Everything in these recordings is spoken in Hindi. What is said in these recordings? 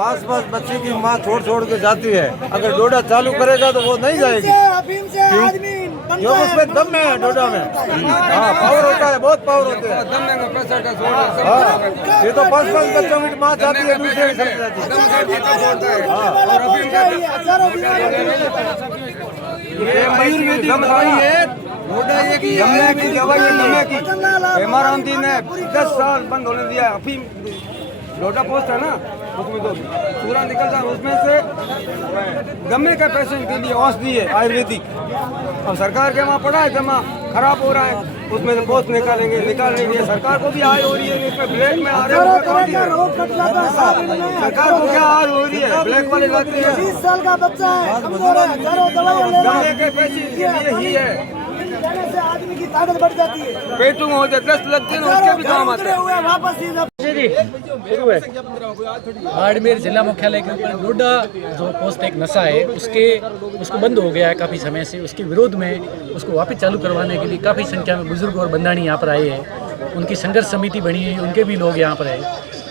5 बच्चे की माँ छोड़ छोड़ के जाती है, अगर डोडा चालू करेगा तो वो नहीं जाएगी। क्यों? उसमें दम में है, डोडा में हाँ पावर होता है, बहुत पावर होते हैं। हाँ ये तो 5 बच्चों की माँ जाती है, दूसरे की तरफ जाती है। इमरान जी ने 10 साल बंद होने दिया। अफीम लोटा पोस्ट है ना, उसमें तो पूरा निकलता है, उसमें से गम्मे के पेशेंट के लिए औषधि है आयुर्वेदिक। अब सरकार के वहाँ पड़ा है जमा, खराब हो रहा है, उसमें से पोस्ट निकालेंगे, निकाल नहीं है। सरकार को भी आय हो रही है, इसमें ब्लैक में आ रहे हैं। सरकार को क्या आय हो रही है, ब्लैक वाले लाते हैं। 20 साल का बच्चा है, गम्मे के पेशेंट के लिए ही है, से आदमी की ताकत बढ़ जाती है। पेटू में हो जाए 10 लगते हैं, उसके भी काम आते हैं। वापस बाड़मेर जिला मुख्यालय के ऊपर डोडा जो पोस्ट एक नशा है उसको बंद हो गया है काफ़ी समय से। उसके विरोध में उसको वापस चालू करवाने के लिए काफ़ी संख्या में बुजुर्ग और बंदानी यहाँ पर आए हैं। उनकी संघर्ष समिति बनी है, उनके भी लोग यहाँ पर आए।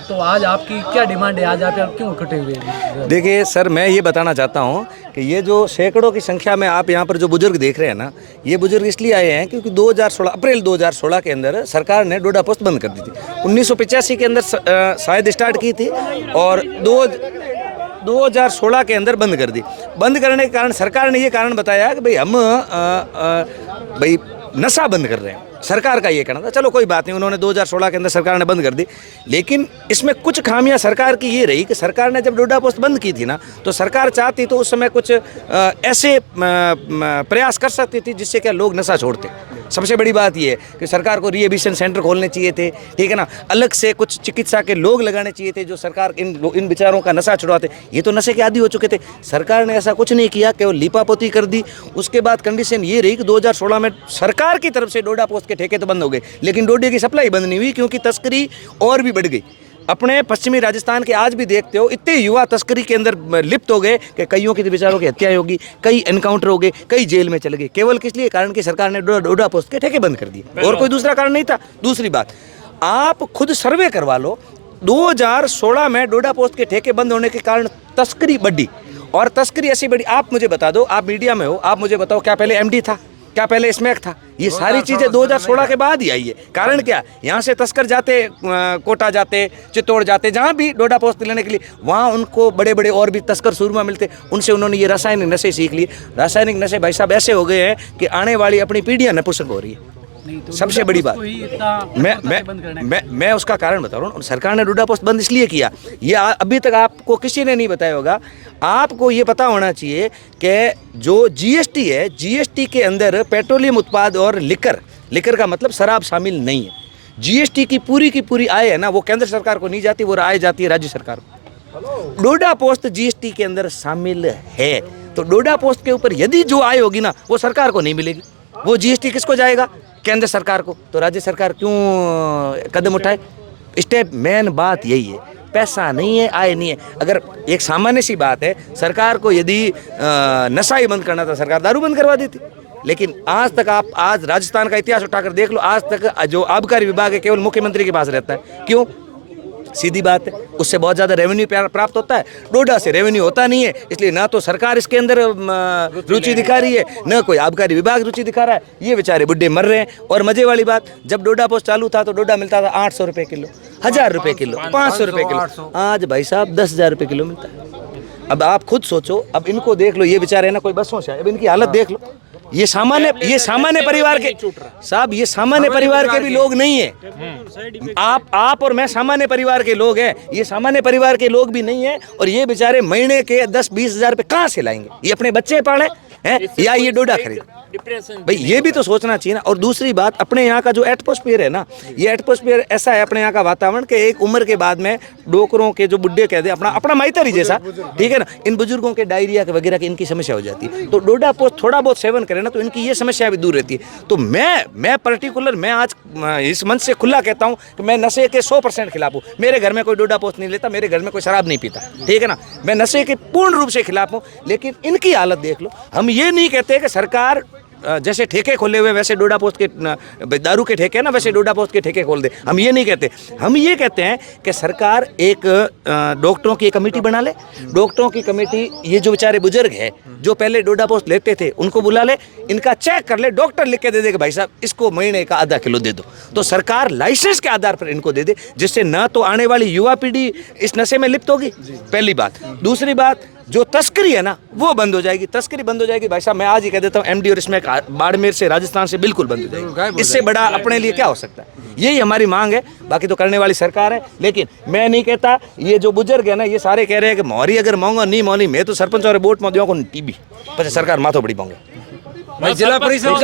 तो आज आपकी क्या डिमांड है, आज आप क्यों इकट्ठे हुए हैं? देखिए सर, मैं ये बताना चाहता हूँ कि ये जो सैकड़ों की संख्या में आप यहाँ पर जो बुजुर्ग देख रहे हैं ना, ये बुजुर्ग इसलिए आए हैं क्योंकि 2016 अप्रैल 2016 के अंदर सरकार ने डोडा पोस्ट बंद कर दी थी। 1985 के अंदर शायद स्टार्ट की थी और 2016 के अंदर बंद कर दी। बंद करने के कारण सरकार ने ये कारण बताया कि भाई हम भाई नशा बंद कर रहे हैं, सरकार का ये कहना था। चलो कोई बात नहीं, उन्होंने 2016 के अंदर सरकार ने बंद कर दी। लेकिन इसमें कुछ खामियां सरकार की ये रही कि सरकार ने जब डोडा पोस्ट बंद की थी ना, तो सरकार चाहती तो उस समय कुछ ऐसे प्रयास कर सकती थी जिससे क्या लोग नशा छोड़ते। सबसे बड़ी बात ये है कि सरकार को रिहेबिलिटेशन सेंटर खोलने चाहिए थे, ठीक है ना, अलग से कुछ चिकित्सा के लोग लगाने चाहिए थे जो सरकार इन विचारों का नशा छुड़वाते। ये तो नशे के आदी हो चुके थे, सरकार ने ऐसा कुछ नहीं किया, केवल लीपापोती कर दी। उसके बाद कंडीशन ये रही कि 2016 में सरकार की तरफ से डोडा पोस्ट के ठेके तो बंद हो गए, लेकिन डोडे की सप्लाई बंद नहीं हुई क्योंकि तस्करी और भी बढ़ गई। अपने पश्चिमी राजस्थान के आज भी देखते हो, इतने युवा तस्करी के अंदर लिप्त हो गए कि कईयों की बेचारों की हत्याएं होगी, कई एनकाउंटर हो गए, कई जेल में चले गए, केवल किस लिए? कारण कि सरकार ने डोडा पोस्ट के ठेके बंद कर दिए, और कोई दूसरा कारण नहीं था। दूसरी बात, आप खुद सर्वे करवा लो, 2016 में डोडा पोस्ट के ठेके बंद होने के कारण तस्करी बढ़ी, और तस्करी ऐसी बढ़ी। आप मुझे बता दो, आप मीडिया में हो, आप मुझे बताओ क्या पहले एमडी था, क्या पहले स्मैक था? ये सारी चीजें 2016 के बाद ही आई है। कारण क्या? यहाँ से तस्कर जाते, कोटा जाते, चित्तौड़ जाते, जहाँ भी डोडा पोस्ट लेने के लिए, वहाँ उनको बड़े बड़े और भी तस्कर सूरमा मिलते, उनसे उन्होंने ये रासायनिक नशे सीख लिए। रासायनिक नशे भाई साहब ऐसे हो गए हैं कि आने वाली अपनी पीढ़ियाँ नपुंसक हो रही है। तो सबसे बड़ी बात, मैं उसका कारण बता रहा हूँ। सरकार ने डोडा पोस्ट बंद इसलिए किया, ये अभी तक आपको किसी ने नहीं बताया होगा। आपको ये पता होना चाहिए कि जो जीएसटी है, जीएसटी के अंदर पेट्रोलियम उत्पाद और लिकर का मतलब शराब शामिल नहीं है। जीएसटी की पूरी आय है ना, वो केंद्र सरकार को नहीं जाती, वो आय जाती है राज्य सरकार को। डोडा पोस्ट जीएसटी के अंदर शामिल है, तो डोडा पोस्ट के ऊपर यदि जो आय होगी ना, वो सरकार को नहीं मिलेगी। वो जीएसटी किसको जाएगा? केंद्र सरकार को। तो राज्य सरकार क्यों कदम उठाए? स्टेप मेन बात यही है, पैसा नहीं है, आय नहीं है। अगर एक सामान्य सी बात है, सरकार को यदि नशा ही बंद करना था, सरकार दारू बंद करवा देती। लेकिन आज तक आप आज राजस्थान का इतिहास उठाकर देख लो, आज तक जो आबकारी विभाग है केवल मुख्यमंत्री के पास रहता है। क्यों? सीधी बात है, उससे बहुत ज़्यादा रेवेन्यू प्राप्त होता है, डोडा से रेवेन्यू होता नहीं है। इसलिए ना तो सरकार इसके अंदर रुचि दिखा रही है, न कोई आबकारी विभाग रुचि दिखा रहा है। ये बेचारे बुढ़े मर रहे हैं। और मजे वाली बात, जब डोडा पोस्ट चालू था तो डोडा मिलता था 800 रुपये किलो, 1000 रुपये किलो, 500 रुपये किलो। आज भाई साहब 10,000 रुपये किलो मिलता है। अब आप खुद सोचो, अब इनको देख लो, ये बेचारे ना कोई बसों से, अब इनकी हालत देख लो। ये सामान्य परिवार के साहब, ये सामान्य परिवार के भी लोग नहीं है। आप और मैं सामान्य परिवार के लोग हैं, ये सामान्य परिवार के लोग भी नहीं है। और ये बेचारे महीने के 10-20 हज़ार रुपये कहाँ से लाएंगे? ये अपने बच्चे पाले हैं या ये डोडा खरीद? भाई ये भी तो सोचना चाहिए ना। और दूसरी बात, अपने यहाँ का जो एटमॉस्फेयर है ना, ये एटमॉस्फेयर ऐसा है अपने यहाँ का वातावरण कि एक उम्र के बाद में डोकरों के जो बुढ़े कहते हैं, अपना माइतरी जैसा, ठीक है ना, इन बुजुर्गों के डायरिया के वगैरह की इनकी समस्या हो जाती है। तो डोडा पोस्ट थोड़ा बहुत सेवन करें ना, तो इनकी ये समस्या भी दूर रहती है। तो मैं पर्टिकुलर, मैं आज इस मंच से खुला कहता हूँ कि मैं नशे के 100% खिलाफ हूँ। मेरे घर में कोई डोडा पोस्ट नहीं लेता, मेरे घर में कोई शराब नहीं पीता, ठीक है ना। मैं नशे के पूर्ण रूप से खिलाफ हूँ। लेकिन इनकी हालत देख लो। हम ये नहीं कहते कि सरकार जैसे ठेके खोले हुए वैसे डोडा पोस्ट के दारू के ठेके ना वैसे डोडा पोस्ट के ठेके खोल दे। हम ये नहीं कहते, हम ये कहते हैं कि सरकार एक डॉक्टरों की कमेटी बना ले। डॉक्टरों की कमेटी, ये जो बेचारे बुजुर्ग है जो पहले डोडा पोस्ट लेते थे उनको बुला ले, इनका चेक कर ले, डॉक्टर लिख के दे दे कि भाई साहब इसको महीने का आधा किलो दे दो, तो सरकार लाइसेंस के आधार पर इनको दे दे, जिससे ना तो आने वाली युवा पीढ़ी इस नशे में लिप्त होगी, पहली बात। दूसरी बात, जो तस्करी है ना वो बंद हो जाएगी, तस्करी बंद हो जाएगी। भाई साहब मैं आज ही कह देता हूँ, एमडी और इसमें बाड़मेर से, राजस्थान से बिल्कुल बंद हो जाएगी। इससे बड़ा अपने लिए क्या हो सकता है? यही हमारी मांग है, बाकी तो करने वाली सरकार है। लेकिन मैं नहीं कहता, ये जो बुजुर्ग है ना ये सारे कह रहे हैं कि मोहरी अगर मांगो नहीं मौनी, मैं तो सरपंच और वोट में दो टीबी, પછી સરકાર માથો પડી પાંગે। जिला परिषद